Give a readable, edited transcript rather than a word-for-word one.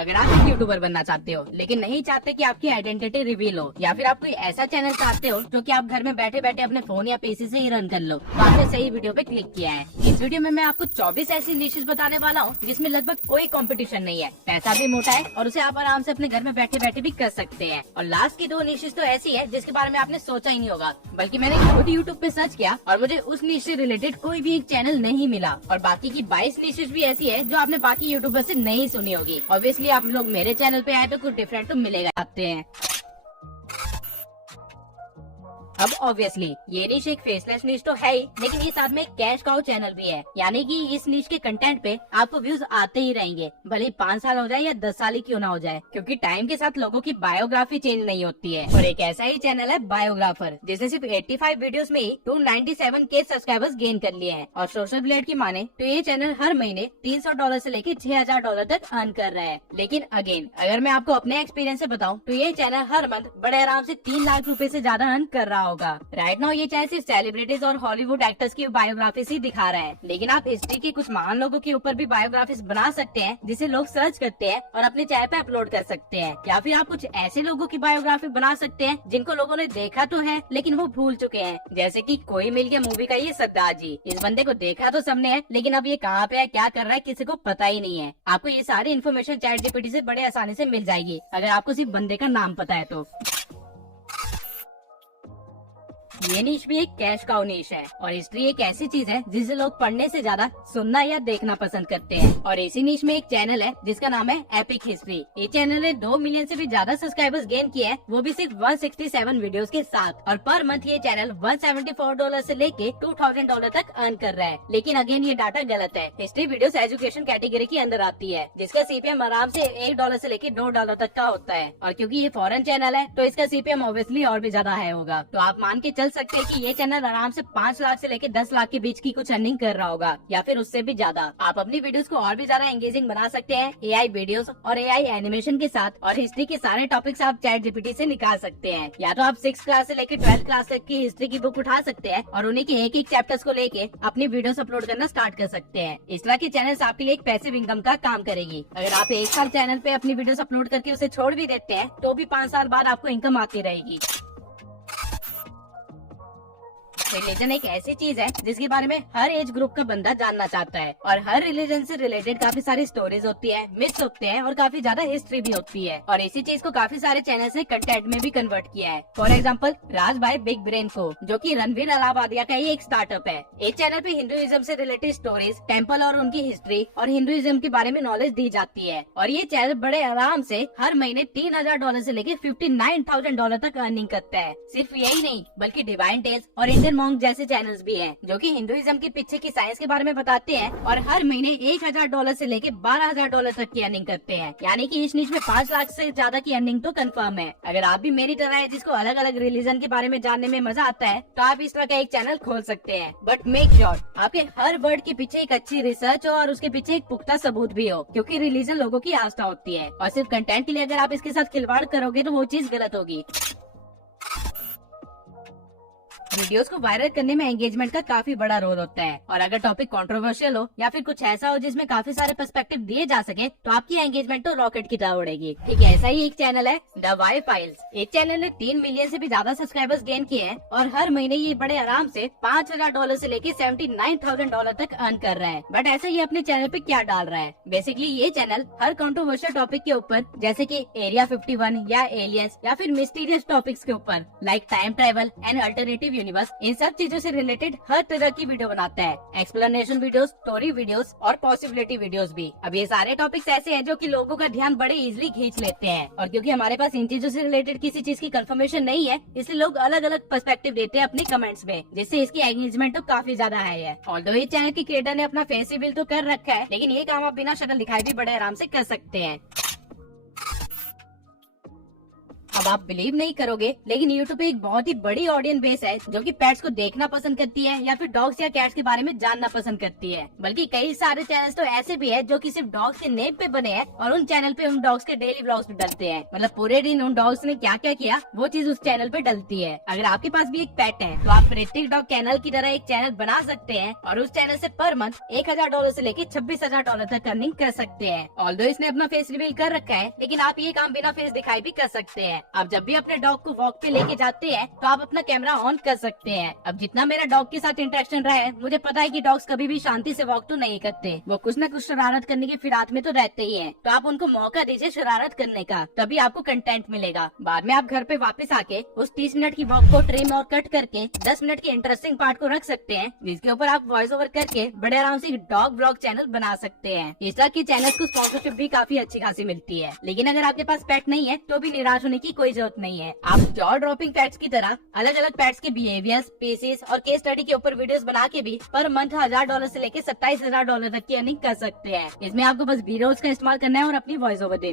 अगर आप एक यूट्यूबर बनना चाहते हो लेकिन नहीं चाहते कि आपकी आइडेंटिटी रिवील हो, या फिर आप कोई ऐसा चैनल चाहते हो जो कि आप घर में बैठे बैठे अपने फोन या पीसी से ही रन कर लो, तो आपने सही वीडियो पे क्लिक किया है। इस वीडियो में मैं आपको 24 ऐसी निशेस बताने वाला हूँ जिसमें लगभग कोई कंपटीशन नहीं है, पैसा भी मोटा है और उसे आप आराम से अपने घर में बैठे बैठे भी कर सकते हैं। और लास्ट की 2 निशेस तो ऐसी है जिसके बारे में आपने सोचा ही नहीं होगा, बल्कि मैंने खुद यूट्यूब पे सर्च किया और मुझे उस निश से रिलेटेड कोई भी एक चैनल नहीं मिला। और बाकी की 22 निशेस भी ऐसी है जो आपने बाकी यूट्यूबर से नहीं सुनी होगी। ऑब्वियसली आप लोग मेरे चैनल पे आए तो कुछ डिफरेंट तो मिलेगा। आते हैं अब ऑब्वियसली ये निश एक फेसलेस निश तो है ही, लेकिन ये साथ में एक कैश काउ चैनल भी है, यानी कि इस निश के कंटेंट पे आपको व्यूज आते ही रहेंगे, भले ही 5 साल हो जाए या 10 साल ही क्यों ना हो जाए, क्योंकि टाइम के साथ लोगों की बायोग्राफी चेंज नहीं होती है। और एक ऐसा ही चैनल है बायोग्राफर, जिसने सिर्फ 85 वीडियोस में ही 297 के सब्सक्राइबर्स गेन कर लिए हैं। और सोशल ब्लेड की माने तो ये चैनल हर महीने $300 से लेके $6000 तक अर्न कर रहा है। लेकिन अगेन अगर मैं आपको अपने एक्सपीरियंस से बताऊं तो ये चैनल हर मंथ बड़े आराम से 3 लाख रुपए से ज्यादा अर्न कर रहा होगा। राइट नाउ ये चैनल सिर्फ सेलिब्रिटीज और हॉलीवुड एक्टर्स की बायोग्राफीज ही दिखा रहा है, लेकिन आप हिस्ट्री के कुछ महान लोगों के ऊपर भी बायोग्राफीज बना सकते हैं जिसे लोग सर्च करते हैं और अपने चैनल पे अपलोड कर सकते हैं। या फिर आप कुछ ऐसे लोगों की बायोग्राफी बना सकते हैं जिनको लोगों ने देखा तो है लेकिन वो भूल चुके हैं, जैसे कि कोई मिल गया मूवी का ये सरदार जी। इस बंदे को देखा तो सबने है, लेकिन अब ये कहाँ पे है, क्या कर रहा है, किसी को पता ही नहीं है। आपको ये सारी इन्फॉर्मेशन चैट जीपीटी से बड़े आसानी से मिल जाएगी अगर आपको सिर्फ बंदे का नाम पता है तो। ये निश भी एक कैश काउ निश है और हिस्ट्री एक ऐसी चीज है जिसे लोग पढ़ने से ज्यादा सुनना या देखना पसंद करते हैं। और इसी निश में एक चैनल है जिसका नाम है एपिक हिस्ट्री। ये चैनल ने 2 मिलियन से भी ज्यादा सब्सक्राइबर्स गेन किए हैं, वो भी सिर्फ 167 वीडियोस के साथ। और पर मंथ ये चैनल $174 से लेके $2000 तक अर्न कर रहा है। लेकिन अगेन ये डाटा गलत है। हिस्ट्री वीडियोस एजुकेशन कैटेगरी के अंदर आती है, जिसका सीपीएम आराम से $1 से लेके $2 तक का होता है। और क्योंकि ये फॉरेन चैनल है तो इसका सीपीएम ऑब्वियसली और भी ज्यादा हाई होगा। तो आप मान के सकते हैं कि ये चैनल आराम से 5 लाख से लेके 10 लाख के बीच की कुछ अर्निंग कर रहा होगा, या फिर उससे भी ज्यादा। आप अपनी वीडियोस को और भी ज्यादा एंगेजिंग बना सकते हैं एआई वीडियोस और एआई एनिमेशन के साथ। और हिस्ट्री के सारे टॉपिक्स आप चैट जीपीटी से निकाल सकते हैं। या तो आप 6th क्लास से लेकर 12th क्लास तक की हिस्ट्री की बुक उठा सकते हैं और उन्हीं के एक चैप्टर्स को लेके अपनी वीडियोस अपलोड करना स्टार्ट कर सकते हैं। इस तरह की चैनल्स आपके लिए एक पैसिव इनकम का काम करेगी। अगर आप 1 साल चैनल पे अपनी वीडियोस अपलोड करके उसे छोड़ भी देते हैं तो भी 5 साल बाद आपको इनकम आती रहेगी। रिलीजन एक ऐसी चीज है जिसके बारे में हर एज ग्रुप का बंदा जानना चाहता है, और हर रिलीजन से रिलेटेड काफी सारी स्टोरीज होती है, मिथ्स होते हैं और काफी ज्यादा हिस्ट्री भी होती है। और इसी चीज को काफी सारे चैनल्स ने कंटेंट में भी कन्वर्ट किया है। फॉर एग्जाम्पल राज भाई बिग ब्रेन को, जो कि रणवीर अलाहाबादिया का ही एक स्टार्टअप है। इस चैनल पे हिंदुइज्म से रिलेटेड स्टोरीज, टेम्पल और उनकी हिस्ट्री और हिंदुइज्म के बारे में नॉलेज दी जाती है। और ये चैनल बड़े आराम से हर महीने $3000 से लेके $59000 तक अर्निंग करता है। सिर्फ यही नहीं बल्कि डिवाइन टेल्स और इंडियन मॉन्क जैसे चैनल्स भी हैं, जो कि हिंदुइज्म के पीछे की साइंस के बारे में बताते हैं और हर महीने $1000 से लेके $12000 तक की अर्निंग करते हैं। यानी कि इस निश में 5 लाख से ज्यादा की अर्निंग तो कंफर्म है। अगर आप भी मेरी तरह है जिसको अलग अलग रिलीजन के बारे में जानने में मजा आता है तो आप इस तरह का एक चैनल खोल सकते हैं। बट मेक श्योर आपके हर वर्ड के पीछे एक अच्छी रिसर्च हो और उसके पीछे एक पुख्ता सबूत भी हो, क्योंकि रिलीजन लोगों की आस्था होती है और सिर्फ कंटेंट के लिए अगर आप इसके साथ खिलवाड़ करोगे तो वो चीज गलत होगी। वीडियोस को वायरल करने में एंगेजमेंट का काफी बड़ा रोल होता है, और अगर टॉपिक कंट्रोवर्शियल हो या फिर कुछ ऐसा हो जिसमें काफी सारे पर्सपेक्टिव दिए जा सके तो आपकी एंगेजमेंट तो रॉकेट की तरह उड़ेगी। ठीक ऐसा ही एक चैनल है द वाई फाइल्स। इस चैनल ने 3 मिलियन से भी ज्यादा सब्सक्राइबर्स गेन किए हैं और हर महीने ये बड़े आराम से $5000 से लेके $79000 तक अर्न कर रहा है। बट ऐसा ये अपने चैनल पे क्या डाल रहा है? बेसिकली ये चैनल हर कंट्रोवर्शियल टॉपिक के ऊपर, जैसे कि एरिया 51 या एलियंस या फिर मिस्टीरियस टॉपिक्स के ऊपर, like time travel and alternative universe, इन सब चीजों से रिलेटेड हर तरह की वीडियो बनाता है। एक्सप्लेनेशन वीडियोस, स्टोरी वीडियोस और पॉसिबिलिटी वीडियोस भी। अब ये सारे टॉपिक्स ऐसे हैं जो कि लोगों का ध्यान बड़े इजीली खींच लेते हैं, और क्योंकि हमारे पास इन चीजों से रिलेटेड किसी चीज की कंफर्मेशन नहीं है, इसलिए लोग अलग अलग पर्सपेक्टिव देते हैं अपने कमेंट्स में, जिससे इसकी एंगेजमेंट तो काफी ज्यादा हाई है। ऑल्दो ये चैनल की क्रिएटर ने अपना फेस रिवील तो कर रखा है, लेकिन ये काम आप बिना शक्ल दिखाए भी बड़े आराम से कर सकते हैं। अब आप बिलीव नहीं करोगे, लेकिन यूट्यूब पे एक बहुत ही बड़ी ऑडियंस बेस है जो कि पेट्स को देखना पसंद करती है या फिर डॉग्स या कैट्स के बारे में जानना पसंद करती है। बल्कि कई सारे चैनल्स तो ऐसे भी है जो कि सिर्फ डॉग्स के नेम पे बने हैं और उन चैनल पे उन डॉग्स के डेली व्लॉग्स भी डलते हैं। मतलब पूरे दिन उन डॉग्स ने क्या क्या किया वो चीज उस चैनल पे डलती है। अगर आपके पास भी एक पेट है तो आप ऋतिक डॉग चैनल की तरह एक चैनल बना सकते हैं और उस चैनल से पर मंथ $1000 से लेके $26,000 तक अर्निंग कर सकते हैं। ऑल्दो इसने अपना फेस रिवील कर रखा है, लेकिन आप ये काम बिना फेस दिखाई भी कर सकते हैं। आप जब भी अपने डॉग को वॉक पे लेके जाते हैं तो आप अपना कैमरा ऑन कर सकते हैं। अब जितना मेरा डॉग के साथ इंटरेक्शन रहा है, मुझे पता है कि डॉग्स कभी भी शांति से वॉक तो नहीं करते, वो कुछ न कुछ शरारत करने की फिराक में तो रहते ही हैं। तो आप उनको मौका दीजिए शरारत करने का, तभी आपको कंटेंट मिलेगा। बाद में आप घर पे वापस आके उस 30 मिनट की वॉक को ट्रिम और कट करके 10 मिनट के इंटरेस्टिंग पार्ट को रख सकते हैं, जिसके ऊपर आप वॉइस ओवर करके बड़े आराम से डॉग ब्लॉग चैनल बना सकते हैं। इस तरह के चैनल को स्पॉन्सरशिप भी काफी अच्छी खासी मिलती है। लेकिन अगर आपके पास पेट नहीं है तो भी निराश होने की कोई जरूरत नहीं है। आप जॉ ड्रॉपिंग पेट्स की तरह अलग अलग पेट्स के बिहेवियर, स्पीसीज और केस स्टडी के ऊपर वीडियोस बना के भी पर मंथ $1000 से लेके $27,000 तक की अर्निंग कर सकते हैं। इसमें आपको बस बी रोल्स का इस्तेमाल करना है और अपनी वॉइस ओवर देनी।